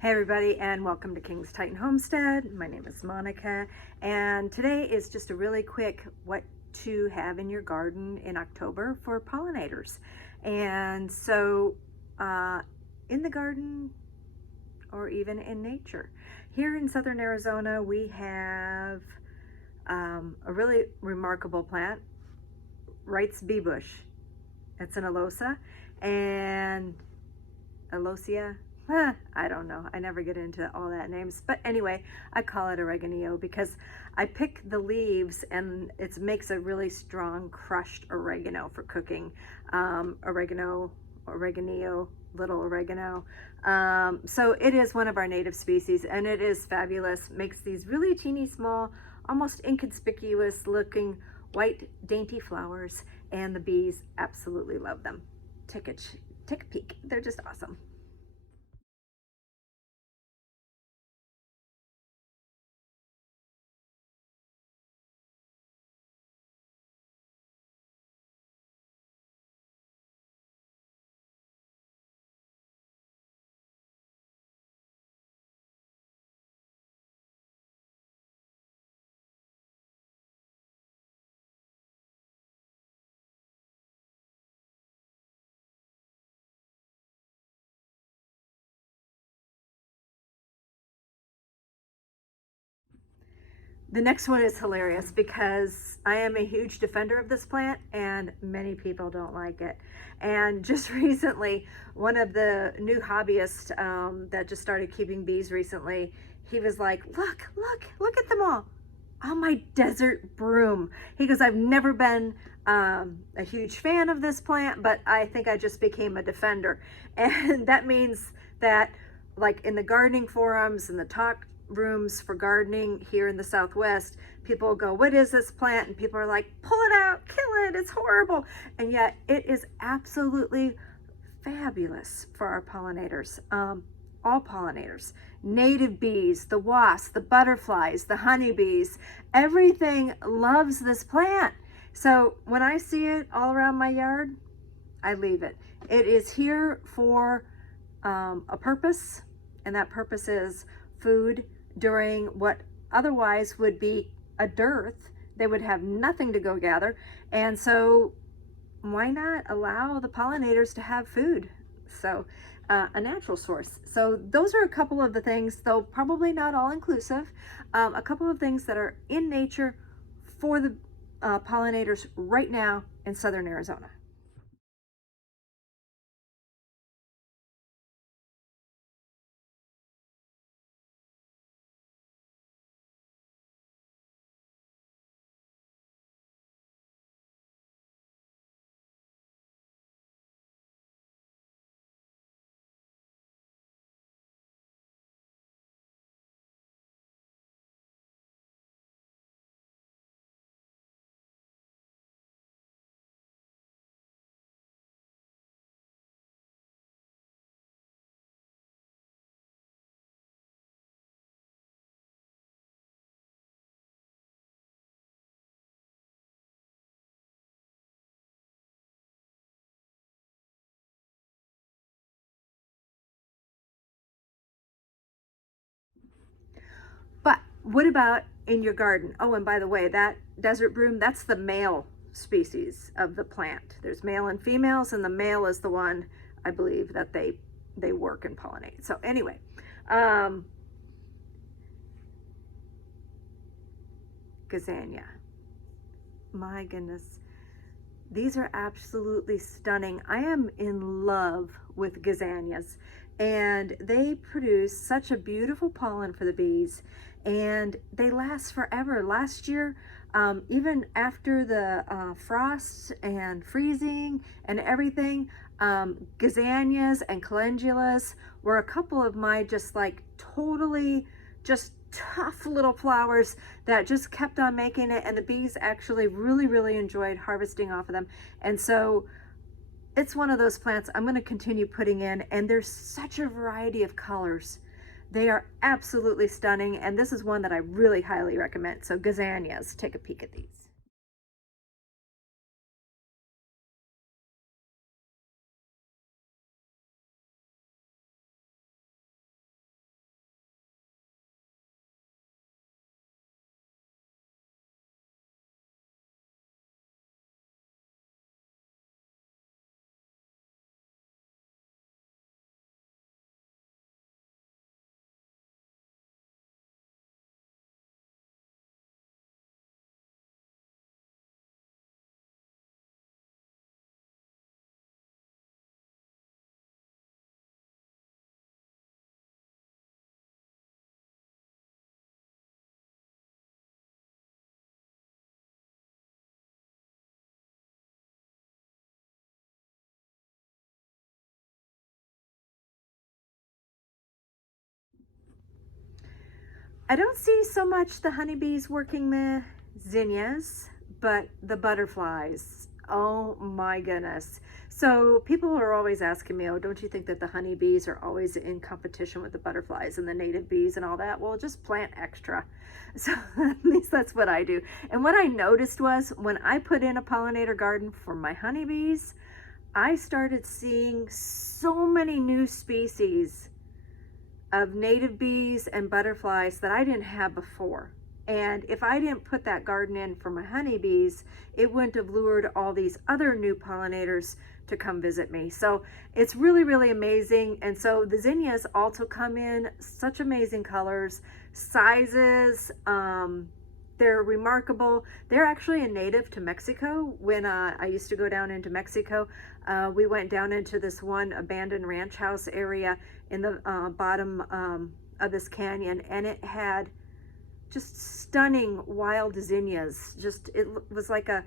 Hey everybody, and welcome to King's Titan Homestead. My name is Monica, and today is just a really quick what to have in your garden in October for pollinators. And so in the garden or even in nature, here in southern Arizona we have a really remarkable plant, Wright's Beebrush. It's an Aloysia and Aloysia. I don't know. I never get into all that names. But anyway, I call it oregano because I pick the leaves and it makes a really strong crushed oregano for cooking. Oregano, little oregano. So it is one of our native species and it is fabulous. Makes these really teeny small, almost inconspicuous looking white dainty flowers, and the bees absolutely love them. Take a peek. They're just awesome. The next one is hilarious because I am a huge defender of this plant and many people don't like it. And just recently, one of the new hobbyists that just started keeping bees recently, he was like, look at them all. Oh, my desert broom. He goes, I've never been a huge fan of this plant, but I think I just became a defender. And that means that, like in the gardening forums and the talk rooms for gardening here in the Southwest, people go, what is this plant? And people are like, pull it out, kill it, it's horrible. And yet it is absolutely fabulous for our pollinators. All pollinators, native bees, the wasps, the butterflies, the honeybees, everything loves this plant. So when I see it all around my yard, I leave it. It is here for a purpose, and that purpose is food during what otherwise would be a dearth. They would have nothing to go gather, and so why not allow the pollinators to have food? So a natural source. So those are a couple of the things, though probably not all inclusive, a couple of things that are in nature for the pollinators right now in southern Arizona. But what about in your garden? Oh, and by the way, that desert broom, that's the male species of the plant. There's male and females, and the male is the one, I believe, that they work and pollinate. So anyway, Gazania. My goodness. These are absolutely stunning. I am in love with Gazanias, and they produce such a beautiful pollen for the bees, and they last forever. Last year, even after the frosts and freezing and everything, Gazanias and calendulas were a couple of my just like totally just tough little flowers that just kept on making it, and the bees actually really enjoyed harvesting off of them. And so it's one of those plants I'm going to continue putting in, and there's such a variety of colors. They are absolutely stunning, and this is one that I really highly recommend. So Gazanias, take a peek at these. I don't see so much the honeybees working the zinnias, but the butterflies, oh my goodness. So people are always asking me, oh, don't you think that the honeybees are always in competition with the butterflies and the native bees and all that? Well, just plant extra. So at least that's what I do. And what I noticed was when I put in a pollinator garden for my honeybees, I started seeing so many new species of native bees and butterflies that I didn't have before. And if I didn't put that garden in for my honeybees, it wouldn't have lured all these other new pollinators to come visit me. So it's really, really amazing. And so the zinnias also come in such amazing colors, sizes. They're remarkable. They're actually a native to Mexico. When I used to go down into Mexico, we went down into this one abandoned ranch house area in the bottom of this canyon, and it had just stunning wild zinnias. Just, it was like a,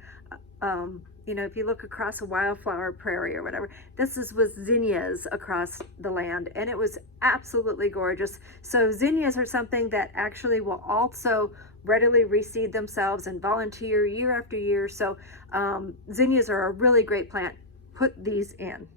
you know, if you look across a wildflower prairie or whatever, was zinnias across the land, and it was absolutely gorgeous. So zinnias are something that actually will also readily reseed themselves and volunteer year after year. So zinnias are a really great plant. Put these in.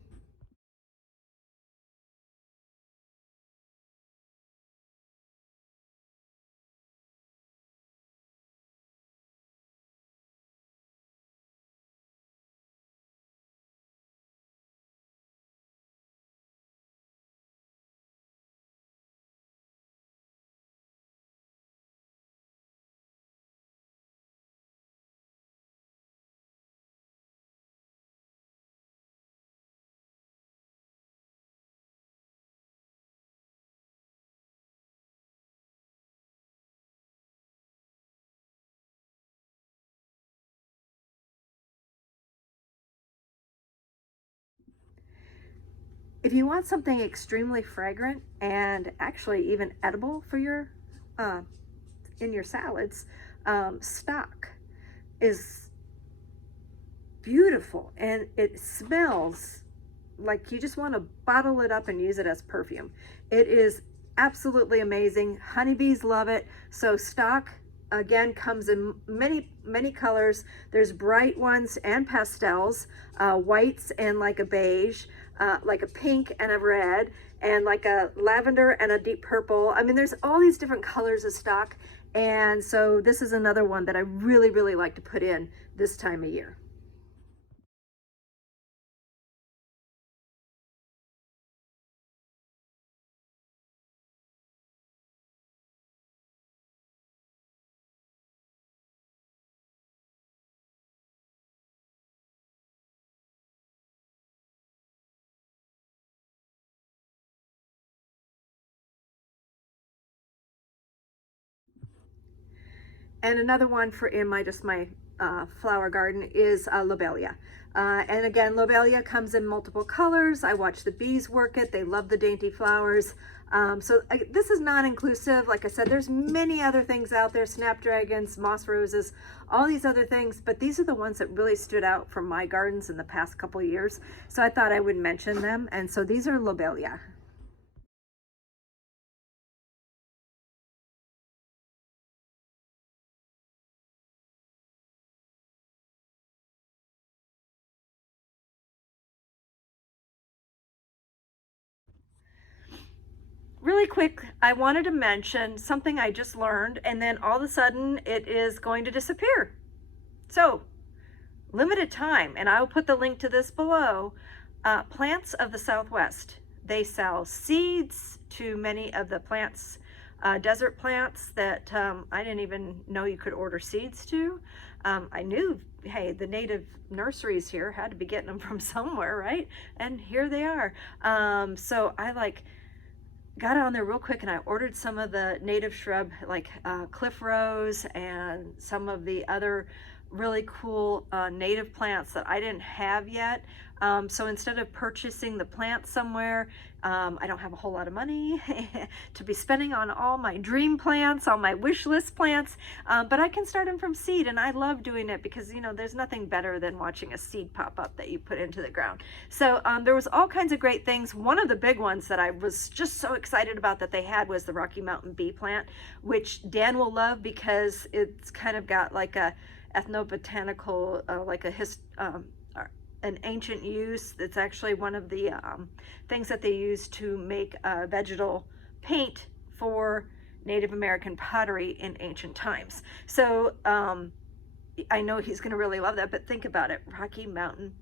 If you want something extremely fragrant and actually even edible for your in your salads, stock is beautiful, and it smells like you just want to bottle it up and use it as perfume. It is absolutely amazing. Honeybees love it. So stock, again, comes in many colors. There's bright ones and pastels, whites and like a beige, like a pink and a red, and like a lavender and a deep purple. I mean, there's all these different colors of stock. And so this is another one that I really, really like to put in this time of year. And another one for in my flower garden is Lobelia. And again, Lobelia comes in multiple colors. I watch the bees work it. They love the dainty flowers. This is not inclusive. Like I said, there's many other things out there, snapdragons, moss roses, all these other things, but these are the ones that really stood out from my gardens in the past couple of years. So I thought I would mention them. And so these are Lobelia. Really quick, I wanted to mention something I just learned, and then all of a sudden it is going to disappear. So, limited time, and I'll put the link to this below. Plants of the Southwest. They sell seeds to many of the plants, desert plants that I didn't even know you could order seeds to. I knew, hey, the native nurseries here had to be getting them from somewhere, right? And here they are. So I got on there real quick, and I ordered some of the native shrub, like cliff rose and some of the other really cool native plants that I didn't have yet. So instead of purchasing the plant somewhere, I don't have a whole lot of money to be spending on all my dream plants, all my wish list plants, but I can start them from seed, and I love doing it because, you know, there's nothing better than watching a seed pop up that you put into the ground. So there was all kinds of great things. One of the big ones that I was just so excited about that they had was the Rocky Mountain bee plant, which Dan will love because it's kind of got like a ethnobotanical, like an ancient use. It's actually one of the things that they use to make vegetal paint for Native American pottery in ancient times. So I know he's going to really love that, but think about it, Rocky Mountain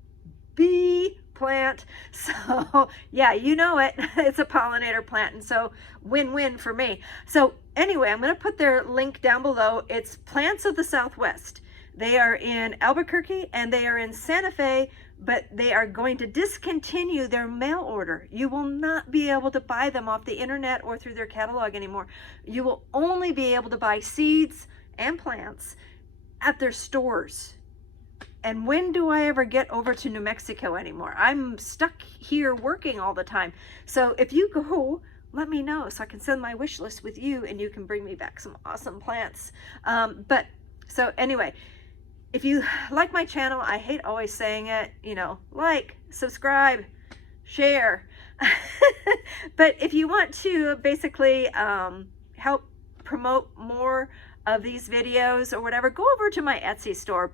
bee plant. So yeah, you know it, it's a pollinator plant, and so win-win for me. So anyway, I'm going to put their link down below. It's Plants of the Southwest. They are in Albuquerque and they are in Santa Fe, but they are going to discontinue their mail order. You will not be able to buy them off the internet or through their catalog anymore. You will only be able to buy seeds and plants at their stores. And when do I ever get over to New Mexico anymore? I'm stuck here working all the time. So if you go, let me know so I can send my wish list with you and you can bring me back some awesome plants. So anyway, if you like my channel, I hate always saying it, you know, like, subscribe, share. But if you want to basically help promote more of these videos or whatever, go over to my Etsy store.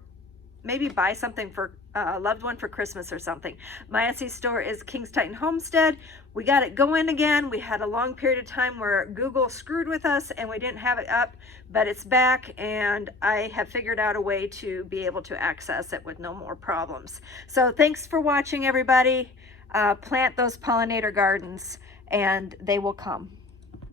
Maybe buy something for a loved one for Christmas or something. My Etsy store is King's Titan Homestead. We got it going again. We had a long period of time where Google screwed with us and we didn't have it up, but it's back and I have figured out a way to be able to access it with no more problems. So thanks for watching, everybody. Plant those pollinator gardens and they will come.